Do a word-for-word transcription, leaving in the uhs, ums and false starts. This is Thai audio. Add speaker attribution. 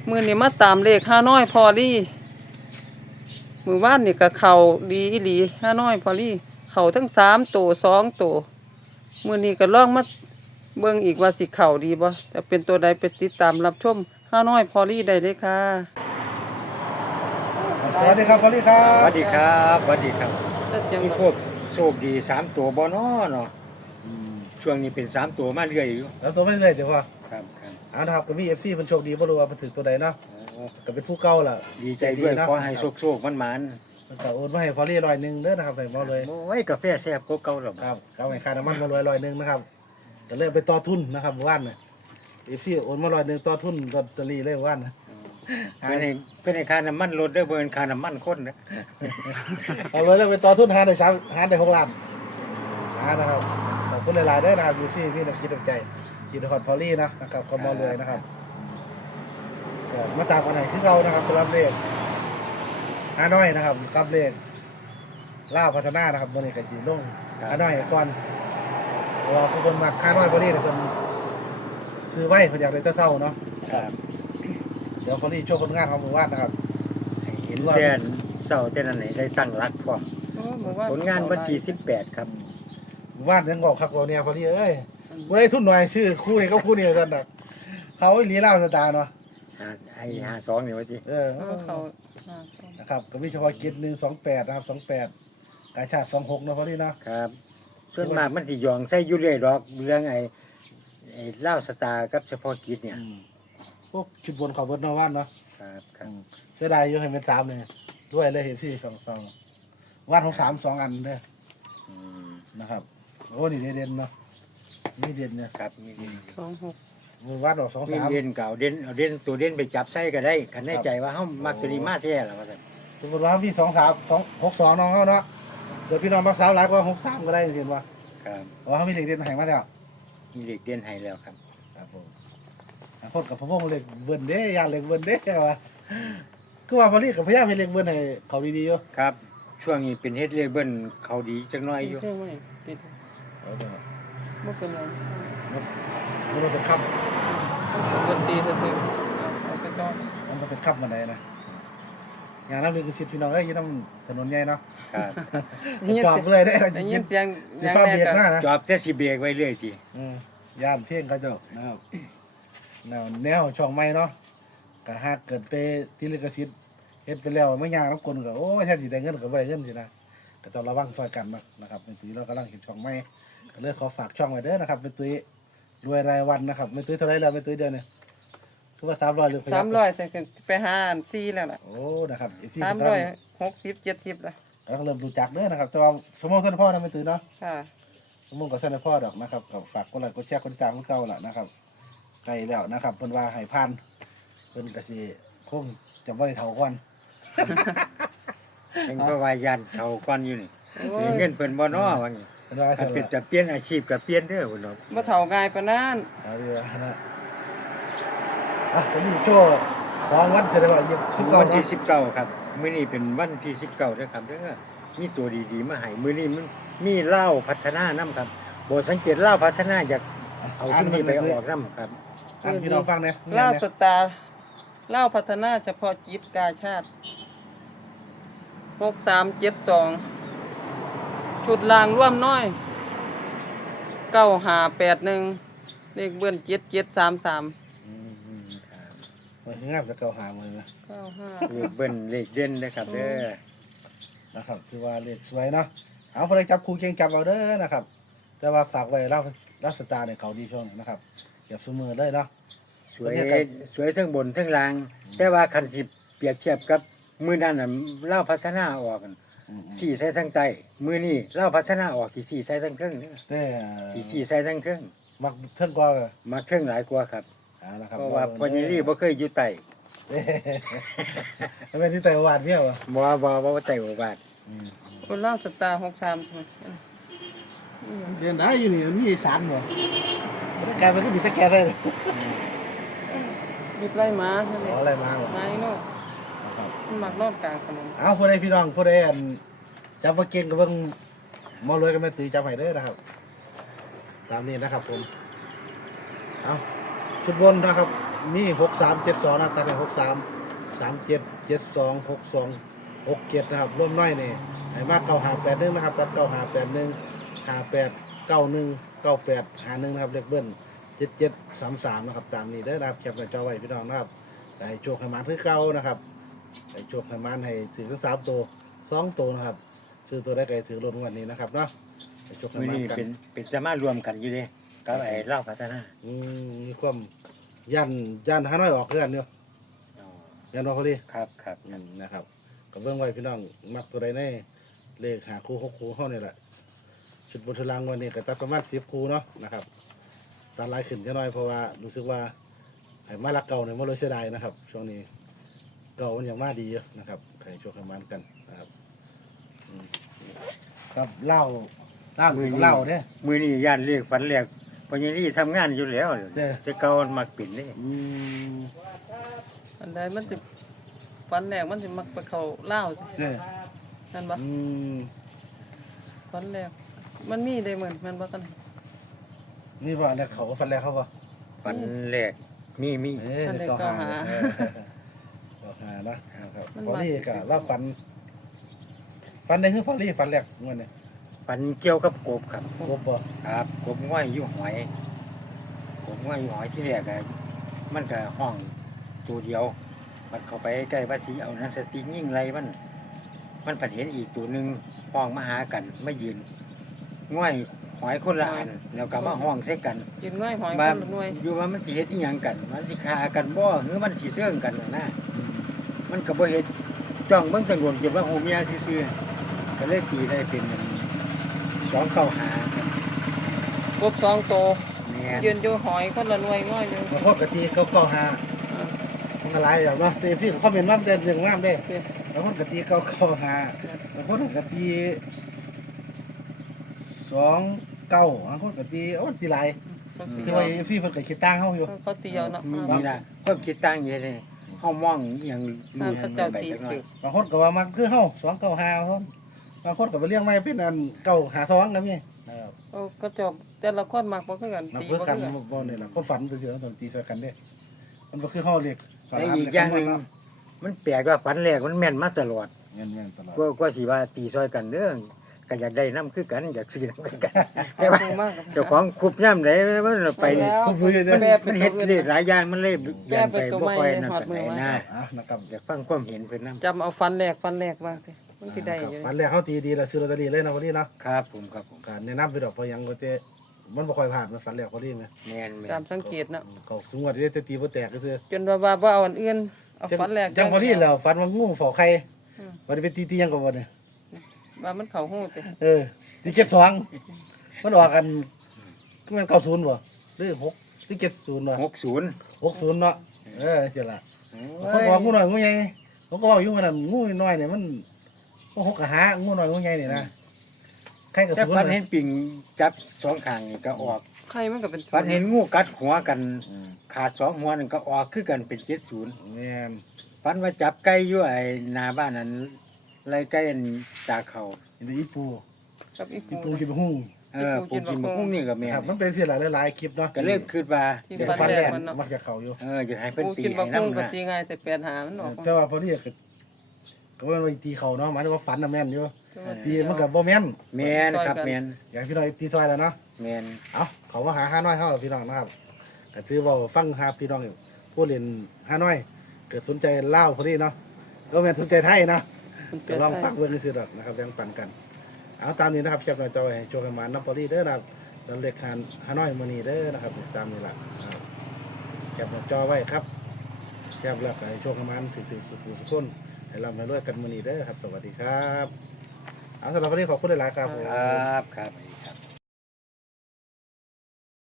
Speaker 1: มื้อนี้มาตามเลขห้าน้อยพอลี่มื้อวานนี่ก็เข้าดีอีหลีห้าน้อยพอลี่เข้าทั้งสามตัวสองตัวมื้อนี้ก็ลองมาเบิ่งอีกว่าสิเข้าดีบ่จะเป็นตัวใดไปติดตามรับชมห้าน้อยพอลี่ได้เลยค่ะ
Speaker 2: สวัสดีครับสวัสดีครั
Speaker 3: สวั
Speaker 2: บ
Speaker 3: สดีครับสวัสดีครับ
Speaker 1: ถ้าเสียง
Speaker 3: มีพวกโชคดีสามตัวบ่น้อเนาะช่วงนี้เป็นสามตัวมาเรื่อยอยู่
Speaker 2: แล้วตัวไม่เลยเดี๋ยวว่า
Speaker 3: ครับครับ
Speaker 2: เอานะครับกับวีเอฟซีมันโชคดีบ่รู้ว่ามันถึงตัวใดเนาะ
Speaker 3: โอ้
Speaker 2: ก็เป็นผู้เก่าล่ะ
Speaker 3: ดีใจด้วย
Speaker 2: นะ
Speaker 3: ขอให้โชคโชคมันมัน
Speaker 2: มันก็โอนมาให้พอลี่ร้อยหนึ่งเด้อนะครับให้มาเลย
Speaker 3: โอ้ยกาแฟแซ่บกว่าเก่าหรอก
Speaker 2: ครับเอาให้ค่าน้ำมันมาเลยร้อยหนึ่งนะครับก็เลยไปต่อทุนนะครับเมื่อวานน่ะเอฟซีโอนมาร้อยหนึ่งต่อทุนลอตเตอรี่เลยเมื่อวานนะ
Speaker 3: เป็นให้เป็นให้ค่าน้ำมันรถเด้อเบิ่นค่าน้ำมันคนเด้อ
Speaker 2: เอาเลยแล้วไปต่อทุนหาได้สามหาได้หกล้านหานะครับขอบคุณหลายๆเด้อนะครับเอฟซีพี่น้ำจิตน้ำใจจิตฮอดพอลี่นะนะครับก็มาเลยนะครับก็มาตามกันไหนคือเก่านะครับสำหรับเลขห้าน้อยนะครับกับเลขล่าวพัฒนานะครับวันนี้ก็จีลงห้าน้อยก่อนเพราะว่าผู้คนมาห้าน้อยพอลี่เนี่ยคนซื้อไว้คนอยากได้เต้าเศร้าเนาะ
Speaker 3: ครับ
Speaker 2: เดี๋ยวพอลี่ช่วยคนงานของหมู่บ้านนะครับ
Speaker 3: เห็นแค่เศร้าแต่นั้นไหนได้ตั้งรักพร้อม
Speaker 1: โอ้มื้อวาน
Speaker 3: ผลงานวันที่สิบแปดครับ
Speaker 2: หมู่บ้านยังบอกครับเราเนี่ยพอลี่เอ้ยผู้ได้ทุนหน่อยชื่อคู่นี้ก็คู่นี้กันนะเขาอีหลีเล่าสตาร์เนาะ
Speaker 3: หาไอ้ห้าสองนี่ว่าจิ
Speaker 2: เออ
Speaker 1: เออเขาอ่า
Speaker 2: นะครับก็มีเฉพาะกิจหนึ่งสองแปดนะครับสองแปดกาชาติสองหกนะพอลี่เนาะ
Speaker 3: ครับส่วนมากมันสิยองใส่อยู่เรื่อยดอกเรื่องไอ้ไอ้เหล้าสตาร์กับเฉพาะกิจเนี่ย
Speaker 2: อืมพวกชุดบนเขาเบิร์ดนอว่านเนาะ
Speaker 3: ครับครับ
Speaker 2: เสียดายอยู่ให้เป็นสามเลยด้วยเลยเห็นสิสองสองว่านของสามสองอันเด้อ
Speaker 3: อืม
Speaker 2: นะครับโอ้นี่เด่นเนาะนี่เด่นเนี่ย
Speaker 3: ครับมีเด่น
Speaker 1: สองหก
Speaker 2: มือวาดออกสอง
Speaker 3: มี
Speaker 2: สาม
Speaker 3: เด่นเก่าเด่นเอาเด่นตัวเด่นไปจับใส่ก็ได้คันแน่ใจว่าเฮามักตัวนี้มาแท้ล่ะว่าซั่น
Speaker 2: สมมติว่าพี่สองสามสองหกสองน้องเขาเนาะเดี๋ยวพี่น้องมักสาวหลายกว่าหกสามก็ได้เห็นว่า
Speaker 3: ครับ
Speaker 2: เพราะว่าเขามีเหล็กเด่นแห่งมาแล้ว
Speaker 3: มีเด็กเด่นให้แล้วครับ
Speaker 2: ครับผมพดกับพะวงเหล็กเบิ้ลเด้ยาเหล็กเบิ้ลเด้วะคือว่าพอลี่กับพยายามเป็นเหล็กเบิ้ลให้เขาดีๆอยู่
Speaker 3: ครับ ช่วงนี้เป็นเฮ็ดเลเบิลเขาดีจักหน่อยอยู่
Speaker 1: เท่ไหมปิด
Speaker 2: เอาเถอะ
Speaker 1: บ่เป็นไร
Speaker 2: มันต้องเป็นคับ
Speaker 1: ดนตรีซื่อๆเอาเอาไปก่อน
Speaker 2: มันต้องเป็นคับมาไหนนะงานน้ำลือคือสิทธิ์พี่น้องเอ้ยอยี่น้ำถนนใหญ่เนาะ
Speaker 3: ครับ
Speaker 2: จอดเลยได้
Speaker 1: ได้ยินเสียง
Speaker 2: สิฟ้าเบียกหน้านะ
Speaker 3: จอบแต่สิเบรกไว้เรื่อยติ
Speaker 2: อืมย่านเพ่งเขาเจ้านะครับแนวแนวช่องไม้เนาะก็หากเกิดไปที่ลิขสิทธิ์เฮ็ดไปแล้วไม่ยากน้ำกลก็โอ้ยแทนสิได้เงินก็บ่ได้เงินสินะก็ต้องระวังช่วยกันนะนะครับเป็นตุ้ยเรากำลังเห็นช่องไม้ก็เลยขอฝากช่องไว้เด้อนะครับเป็นตุ้ยรวยรายวันนะครับเป็นตุ้ยเท่าไรแล้วเป็นตุ้ยเดือนเนี่ยคือว่าสามร้อยหรือ
Speaker 1: สามร้อยแต่ก็ไปหาอันสี่แล้วล่ะ
Speaker 2: โอ้นะครับอีกที่
Speaker 1: สาม
Speaker 2: กำ
Speaker 1: ร้
Speaker 2: ลั
Speaker 1: อย
Speaker 2: ง
Speaker 1: หกสิบเจ็ดสิบละ
Speaker 2: กำลังเริ่มรู้จักเด้อนะครับแต่ว่าสมมติท่านพ่อนะเป็นตุ้ยเนาะ
Speaker 1: ค่ะ
Speaker 2: สมมติกับท่านพ่อดอกนะครับกับฝากกดไลค์กดแชร์กดติดตามกดเก่าล่ะนะครับใกล้แล้วนะครับเพิ่นว่าให้ผ่านเพิ่นก็สิคงจะบ่ได้เท่าก่อน
Speaker 3: เพิ่นก็ว่ายันเชาก่อนอยู่นี่
Speaker 1: โอ้
Speaker 3: สิ
Speaker 1: ย
Speaker 3: เงินเพิ่นบ่น้อว่างี้
Speaker 2: เพิ่นว่า
Speaker 3: ถ้า
Speaker 2: เสร็จ
Speaker 3: เป็น
Speaker 2: แล้ว
Speaker 3: จะเปลี่ยนอาชีพก็เปลี่ยนเด้อพุ่นเนาะ
Speaker 1: บ่เฒ่าง่ายปานนั้น
Speaker 2: เอาดีว่านะอ่ะวันนี้โชว์รองวัดจะได้ว่ายี่สิบเก้า
Speaker 3: วันที่
Speaker 2: เนาะ
Speaker 3: สิบเก้าครับมื้อนี้เป็นวันที่สิบเก้าเด้อครับเด้อมีตัวดีๆมาให้มื้อนี้มันมีเหล้าพัฒนานํครับบ่สังเกตเหล้าพัฒนาอยากเอาชุดนี้ไปออกนํครับ
Speaker 2: อ่านพี่น้องฟังเนี่ย
Speaker 1: ลาวสตาร์ลาวพัฒนาเฉพาะกิจกาชาติหกสามเจ็ดสองชุดลางร่วมน้อยเก้าห้าแปดหนึ่งเลขเบิ้ลเจ็ดเจ็ดสามสาม
Speaker 3: อืมครับ
Speaker 2: มันคืองามจะเก่าหามือนะ
Speaker 1: เก้าห้า
Speaker 3: เลขเบิ้ลเลขเด่นนะครับเด้อ
Speaker 2: นะครับคือว่าเลขสวยเนาะเอาพอได้จับคู่เก่งจับเอาเด้อนะครับ แต่ว่าฝากไว้รับรับสตาร์เนี่ยเขาดีช่วงนะครับอย่าซุมือเลยเนาะ
Speaker 3: สวยสวยทั้งบนทั้งล่าง แต่ว่าคันสิเปรียบเทียบกับมื้อนั้นน่ะเหล้าพัฒนาออกกัน
Speaker 2: อืม
Speaker 3: สี่ใส่ทั้งใต้มื้อนี้เหล้าพัฒนาออกสิสี่ใส่ทั้งเครื่องเด้อ
Speaker 2: แต่
Speaker 3: สี่สี่ใส่ทั้งเครื่อง
Speaker 2: มักเทิงกว่า
Speaker 3: มาเครื่องหลายกว่าครับ
Speaker 2: อ่านะครับ
Speaker 3: เพราะว่าพอนี่รีบ่เคยอยู่ใต้
Speaker 2: เด้มันเป็นที่ไต้หวันเพี้ยวอ่ะ
Speaker 3: บ่บ่บ่ว่าใต้บ่บาด
Speaker 1: คนลาวสตาร์หกสามใช่ไหม
Speaker 2: เรียนได้อยู่นี่มันมีสารเหรอแกเป็นก็มีแต่แกได้เลย
Speaker 1: รีบไล่ม้าใช่ไหม
Speaker 2: อ๋ออะไรมาเหรอ
Speaker 1: ม้านี่โน่มันมักนอนกลางถนน
Speaker 2: เอาพวกใดพี่น้องพวกใดอันจำว่าเก่งกับเบิ่งหมอรวยกันแม่ตีจำให้เด้อนะครับ ตามนี้นะครับผมเอาชุดบนนะครับมีหกสามเจ็ดสองนะตัดให้หกสามสามเจ็ดเจ็ดสองหกสองหกเจ็ดนะครับร่วมน้อยนี่ให้มากเก้าหาแปดหนึ่งนะครับตัดเก้าหาแปดหนึ่งหาแปดเก้าหนึ่งเก้าแปดหาหนึ่งนะครับเลขเบิ้ลเจ็ดเจ็ดสามสามนะครับตามนี้เด้อนะครับแคปหน้าจอไว้พี่น้องนะครับให้โชคให้มันคือเก่านะครับให้โชคให้มันให้ถือทั้งสามตัวสองตัวนะครับซื้อตัวได้ไกลถือรถวันนี้นะครับเนาะให้โชคให้
Speaker 3: มื้อ
Speaker 2: มัน
Speaker 3: นี้
Speaker 2: กัน
Speaker 3: เป็นเป็นจะมารวมกันอยู่เด้กับไอ้เล่าพัฒนา
Speaker 2: อืมมีความยันยันหาน้อยออกเพื่อนอยู่
Speaker 3: อ๋อ
Speaker 2: ยันว่าพอดี
Speaker 3: ครับครับ
Speaker 2: อืมนะครับก็เบิ่งไว้พี่น้องมักตัวใดในเลขหาคู่หกคู่เฮานี่แหละชุดบนทลางวันนี้ก็ตัดประมาณสิบคู่เนาะนะครับตาลายขึ้นจะน้อยเพราะว่ารู้สึกว่าไอ้มาลักเก่าเนี่ยมาเลยเสียดายนะครับ ช่วงนี้เก่ามันยังมาดีอยู่นะครับใครช่วยกันมันกันนะครับอืมครับเหล้าเหล้ามือเหล้าเนี่ย
Speaker 3: มื้อนี้ย่านเรียกฝันแรกเพราะยังนี่ทำงานอยู่แล้ว
Speaker 2: เด้อ
Speaker 3: แต่เก่ามันมักปิ่นเด้
Speaker 2: อืม
Speaker 1: อันใดมันสิฟันแรกมันสิมักไปเข้าลาวสิ
Speaker 2: เด้อ
Speaker 1: นั่นบ่
Speaker 2: อืม
Speaker 1: ฟันแรกมันมีได้เหมือนมันบ่กัน
Speaker 2: นี่ว่าแล้วเขาก็ฟันแล้วเขาบ่
Speaker 3: ฝันแรกมีมี
Speaker 2: เอ้ยเดี๋ยวต่อหาเออต่อหานะนะครับฟอรี่ก็ว่าฟัน ฟันในคือฟอรี่ฟันแรกเมื่อนี่
Speaker 3: ฝันเกี่ยวกับกบครับ
Speaker 2: กบบ่
Speaker 3: ครับกบง่อยอยู่หอยกบง่อยอยู่หอยที่แรกอะมันก็ห้องตัวเดียวมันเข้าไปใกล้ว่าสิเอาหนังสติ๊กยิงไรมัน มันผันเห็นอีกตัวหนึ่งห้องมาหากันไม่ยืนง่อยหอยคนละอันแล้วก็มาห้องใส่กัน
Speaker 1: กินง่อยหอยค
Speaker 3: มาน
Speaker 1: ละหน่วย
Speaker 3: อยู่ว่ามันสิเฮ็ดอีหยังกัน มันสิฆ่ากันบ่หรือมันสิเสื่องกันน่ะนะมันก็บ่เฮ็ดจ้องเบิ่งตังโดนเก็บว่าหูเมียซื่อๆก็เลยตีได้เป็นสองเก้าหาครับ
Speaker 1: กบสองตัว
Speaker 3: แม่น
Speaker 1: ยืนอยู่หอยคนละหน่วยง่อยอยู่
Speaker 2: บางคนกะตีเก้าเก้าหามันอะไรอย่างเนาะแต่ฟี่เขาเป็นว่าเดินหนึ่งว่าได้
Speaker 1: เด้อบ
Speaker 2: างคนกะตีเก้าเก้าหาบางคนกะตีสองเก้าบางคนกะตีโอ้ตีหลาย
Speaker 1: เขาตี
Speaker 2: คือ
Speaker 1: เอา
Speaker 2: ว่าซี่เพิ่นก็คิดตั้งเฮาอยู่
Speaker 1: เขาตีเอาเนาะ
Speaker 3: มีนี่ล่ะความคิดต่างอยู่เลยเฮามองอหยัง
Speaker 1: อ่าเขาเจ้าตี
Speaker 3: จักหน่อย
Speaker 2: บางคนก็ว่ามักคือเฮาสองเก้าหาบางคนบางคนก็ไปเลี้ยงไม้เป็นอันเก้าหาสองก็มีนะครับ
Speaker 1: โอ้ก็จบแต่ละคนมักบ่คือกัน
Speaker 2: มา
Speaker 1: ตี
Speaker 2: เพื่อ
Speaker 1: บ่
Speaker 2: กั
Speaker 1: คื
Speaker 2: น
Speaker 1: อกัน
Speaker 2: บ่นี่ล่ะก็ฝันไปเสียตอนตีใส่กันเด้มันบ่คือเฮาเรียกฝัน
Speaker 3: และ
Speaker 2: อัน
Speaker 3: อีก
Speaker 2: เล็
Speaker 3: อย่างหนึง
Speaker 2: เนาะ
Speaker 3: มันแปลกว่าฝันแรกมันแม่นมาตลอด
Speaker 2: เงี้ยๆตลอด
Speaker 3: ก็ก็สิว่าตีซอยกันเด้อก็อยากได้น้ำคือกันอยากซื้อน้ำคือกัน
Speaker 1: แต่
Speaker 3: แต่ว่า
Speaker 1: ว่ามาก
Speaker 3: เจ้าของคุบย่ำไหนมันไป
Speaker 1: แล้ว
Speaker 2: คุบอยู่เด้
Speaker 1: มัน
Speaker 2: อ
Speaker 1: แบบ
Speaker 3: มันเฮ็ดได้หลายอย่างมันเลยยันไปบ่ค่อยนั่น
Speaker 1: แม่
Speaker 3: ปาน
Speaker 1: เป็นตัว
Speaker 3: ใด
Speaker 1: ไม้
Speaker 3: นะ
Speaker 2: อ่ะนะครับ
Speaker 3: อยากฟังความเห็นเพิ่นนำ
Speaker 1: จำเอาฟันแรกฟันแรกว่าสิมันสิได้อยู่
Speaker 2: ฝันแรกเขาตีดีแล้วซื้อลอตเตอรี่เลยนะพอดีเนาะ
Speaker 3: ครับผมครับผม
Speaker 2: การแนะนำไปดอกเพราะยังก็แต่มันบ่ค่อยผ่านมันฝันแรกพอดีไหม
Speaker 3: แม่นแม่
Speaker 1: ตาม
Speaker 3: น
Speaker 1: สังเกตเนาะ
Speaker 2: เขาสูงกว่าที่จะตีบ่แตกก็คือ
Speaker 1: จนว่าว่าบ่เอาอันอื่นเอาฟันแรก
Speaker 2: จังพอดีแล้วฝันว่างูเฝ้าไข่
Speaker 1: อืม
Speaker 2: บ่ได้ไปตีตีหยังก็บ่เนี่ย
Speaker 1: ว่ามันเข้าหู้ติ
Speaker 2: เออตีเจ็ดสองมันออกกันก็มันเก้าศูนย์บ่หรือหกหรือเจ็ดศูนย์บ่
Speaker 3: หกสิบ
Speaker 2: หกศูนย์เนาะเออเจ้าล่ะ
Speaker 3: โอ้
Speaker 2: เขาบอกงูน้อยงูใหญ่ผมก็บอกอยู่ว่านั่นงูน้อยเนี่ยมันมันหกกะหางูน้อยงูใหญ่นี่นะใครกับ
Speaker 3: แต่
Speaker 2: ศูน
Speaker 3: ฝัน
Speaker 2: ย์
Speaker 3: เห็นปิงจับสองข้างนี่ก็ออก
Speaker 1: ไข่มันก็เป็น
Speaker 3: ฝันเห็นงูกัดหัวกัน
Speaker 2: อืม
Speaker 3: ขาดสองหัวนั่นก็ออกคือกันเป็นเจ็ดศูนย์
Speaker 2: แม่น
Speaker 3: ฝันว่าจับไก่อยู่ไอ้หน้าบ้านนั้นไล่ไก่อันตาเขา
Speaker 2: เห็นแต่อีปู
Speaker 1: กับอี
Speaker 2: อี
Speaker 1: ปู
Speaker 2: ปูกินบะหุ่ง
Speaker 3: เออปูกินมะพุ่งนี่ก็แม่
Speaker 2: ครับ
Speaker 3: น
Speaker 2: มันเป็นเสียหลายหลายๆคลิปเนาะ
Speaker 3: ก็เลยคิดว่า
Speaker 2: เดี๋ยวฟันแรกมักจะเข่าอยู่
Speaker 3: เอออยากให้เพิ่น
Speaker 1: ปู
Speaker 3: ตี
Speaker 1: กินบ่
Speaker 3: ให้
Speaker 1: คุ้ง
Speaker 3: นำ
Speaker 1: ก็
Speaker 3: นะ
Speaker 1: ตีง่ายแต่แปดหามันออก
Speaker 2: แต่ว่าพอที่ก็ก็ว่ามันตีเข่าเนาะหมายถึงว่าฟันน่ะแม่นอยู่
Speaker 1: แต่ว่า
Speaker 2: ตีมันกับบ่แม่น
Speaker 3: แม่นครับแม่น
Speaker 2: อยากให้พี่น้องตีซอยแล้วเนาะ
Speaker 3: แม่น
Speaker 2: เอาเขามาหาห้าน้อยเฮาพี่น้องนะครับก็ถือว่าฟังหาพี่น้องผู้เล่นห้าน้อย เกิดสนใจเล่าวพอดีเนาะก็แม่นสนใจไทยเนาะ ก็ลองฟังเบิ่งซื่อๆดอกนะครับแบ่งปันกัน เอาตามนี้นะครับแคปหน้าจอไว้ให้โชว์กันมาน้ำปอรี่เด้อนะครับแล้วเลขคานฮานอยมื้อนี้เด้อนะครับตามนี้ล่ะนะครับแคปหน้าจอไว้ครับแคปแล้วก็ให้โชว์กันมาถึงๆสุดๆสุดคนให้ร่ำให้รวยกันมื้อนี้เด้อครับ สวัสดีครับเอาสำหรับวันนี้ขอบคุณหลายๆครับผม
Speaker 3: ครับครับครับ